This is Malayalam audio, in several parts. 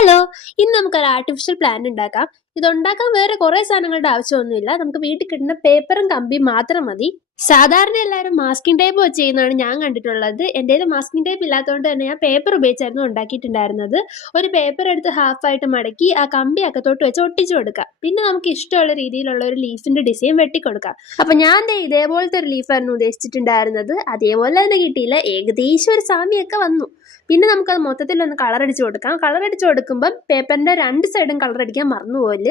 ഹലോ ഇന്ന് നമുക്കൊരു ആർട്ടിഫിഷ്യൽ പ്ലാന്റ് ഉണ്ടാക്കാം. ഇത് ഉണ്ടാക്കാൻ വേറെ കുറെ സാധനങ്ങളുടെ ആവശ്യമൊന്നുമില്ല. നമുക്ക് വീട്ടിൽ കിട്ടുന്ന പേപ്പറും കമ്പിയും മാത്രം മതി. സാധാരണ എല്ലാവരും മാസ്കിംഗ് ടേപ്പ് വെച്ച് ചെയ്യുന്നതാണ് ഞാൻ കണ്ടിട്ടുള്ളത്. എന്റെ മാസ്കിംഗ് ടേപ്പ് ഇല്ലാത്തതുകൊണ്ട് തന്നെ ഞാൻ പേപ്പർ ഉപയോഗിച്ചായിരുന്നു ഉണ്ടാക്കിയിട്ടുണ്ടായിരുന്നത്. ഒരു പേപ്പർ എടുത്ത് ഹാഫായിട്ട് മടക്കി ആ കമ്പി തൊട്ട് വെച്ച് ഒട്ടിച്ചു കൊടുക്കാം പിന്നെ നമുക്ക് ഇഷ്ടമുള്ള രീതിയിലുള്ള ഒരു ലീഫിന്റെ ഡിസൈൻ വെട്ടിക്കൊടുക്കാം. അപ്പൊ ഞാൻ ഇതേപോലത്തെ ഒരു ലീഫായിരുന്നു ഉദ്ദേശിച്ചിട്ടുണ്ടായിരുന്നത്. അതേപോലെ തന്നെ കിട്ടിയില്ല. ഏകദേശം ഒരു സാമ്യമൊക്കെ വന്നു. പിന്നെ നമുക്ക് അത് മൊത്തത്തിൽ ഒന്ന് കളർ അടിച്ചു കൊടുക്കാം. കളർ അടിച്ചു കൊടുക്കുമ്പം പേപ്പറിന്റെ രണ്ട് സൈഡും കളർ അടിക്കാൻ മറന്നുപോലെ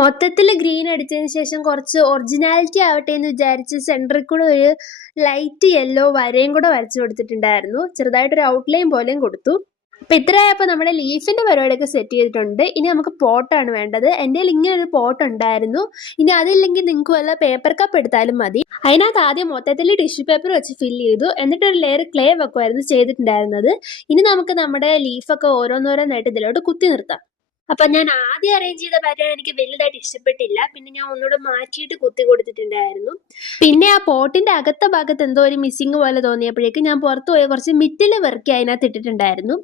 മൊത്തത്തിൽ ഗ്രീൻ അടിച്ചതിന് ശേഷം കുറച്ച് ഒറിജിനാലിറ്റി ആവട്ടെ എന്ന് വിചാരിച്ച് സെന്ററിൽ കൂടെ ഒരു ലൈറ്റ് യെല്ലോ വരയും കൂടെ വരച്ചു കൊടുത്തിട്ടുണ്ടായിരുന്നു. ചെറുതായിട്ടൊരു ഔട്ട്ലൈൻ പോലെയും കൊടുത്തു. അപ്പൊ ഇത്രയായപ്പോൾ നമ്മുടെ ലീഫിന്റെ പരിപാടിയൊക്കെ സെറ്റ് ചെയ്തിട്ടുണ്ട്. ഇനി നമുക്ക് പോട്ടാണ് വേണ്ടത്. എന്റെ കയ്യിൽ ഇങ്ങനെ ഒരു പോട്ട് ഉണ്ടായിരുന്നു. ഇനി അതില്ലെങ്കിൽ നിങ്ങൾക്ക് വല്ല പേപ്പർ കപ്പ് എടുത്താലും മതി. അതിനകത്ത് ആദ്യം മൊത്തത്തിൽ ടിഷ്യൂ പേപ്പർ വെച്ച് ഫില്ല് ചെയ്തു. എന്നിട്ട് ഒരു ലെയർ ക്ലേ വെക്കുമായിരുന്നു ചെയ്തിട്ടുണ്ടായിരുന്നത്. ഇനി നമുക്ക് നമ്മുടെ ലീഫൊക്കെ ഓരോന്നോരോന്നായിട്ട് ഇതിലോട്ട് കുത്തി നിർത്താം. അപ്പൊ ഞാൻ ആദ്യം അറേഞ്ച് ചെയ്ത പാറ്റേൺ എനിക്ക് വലുതായിട്ട് ഇഷ്ടപ്പെട്ടില്ല. പിന്നെ ഞാൻ ഒന്നുകൂടെ മാറ്റിയിട്ട് കുത്തി കൊടുത്തിട്ടുണ്ടായിരുന്നു. പിന്നെ ആ പോട്ടിന്റെ അകത്ത ഭാഗത്ത് എന്തോ ഒരു മിസ്സിങ് പോലെ തോന്നിയപ്പോഴേക്കും ഞാൻ പുറത്തു പോയ കുറച്ച് മിറ്റിൽ വെറുക്കി അതിനകത്ത് ഇട്ടിട്ടുണ്ടായിരുന്നു.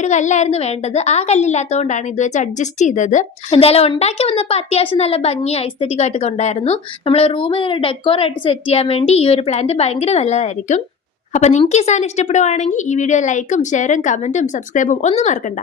ഒരു കല്ലായിരുന്നു വേണ്ടത്. ആ കല്ലില്ലാത്തതുകൊണ്ടാണ് ഇത് വെച്ച് അഡ്ജസ്റ്റ് ചെയ്തത്. എന്തായാലും ഉണ്ടാക്കി വന്നപ്പോൾ അത്യാവശ്യം നല്ല ഭംഗി ഐസ്തറ്റിക് ആയിട്ടൊക്കെ ഉണ്ടായിരുന്നു. നമ്മൾ റൂമിൽ ഒരു ഡെക്കോർ ആയിട്ട് സെറ്റ് ചെയ്യാൻ വേണ്ടി ഈ ഒരു പ്ലാന്റ് ഭയങ്കര നല്ലതായിരിക്കും. അപ്പൊ നിങ്ങൾക്ക് ഈ സാധനം ഇഷ്ടപ്പെടുവാണെങ്കിൽ ഈ വീഡിയോ ലൈക്കും ഷെയറും കമന്റും സബ്സ്ക്രൈബും ഒന്നും മറക്കണ്ട.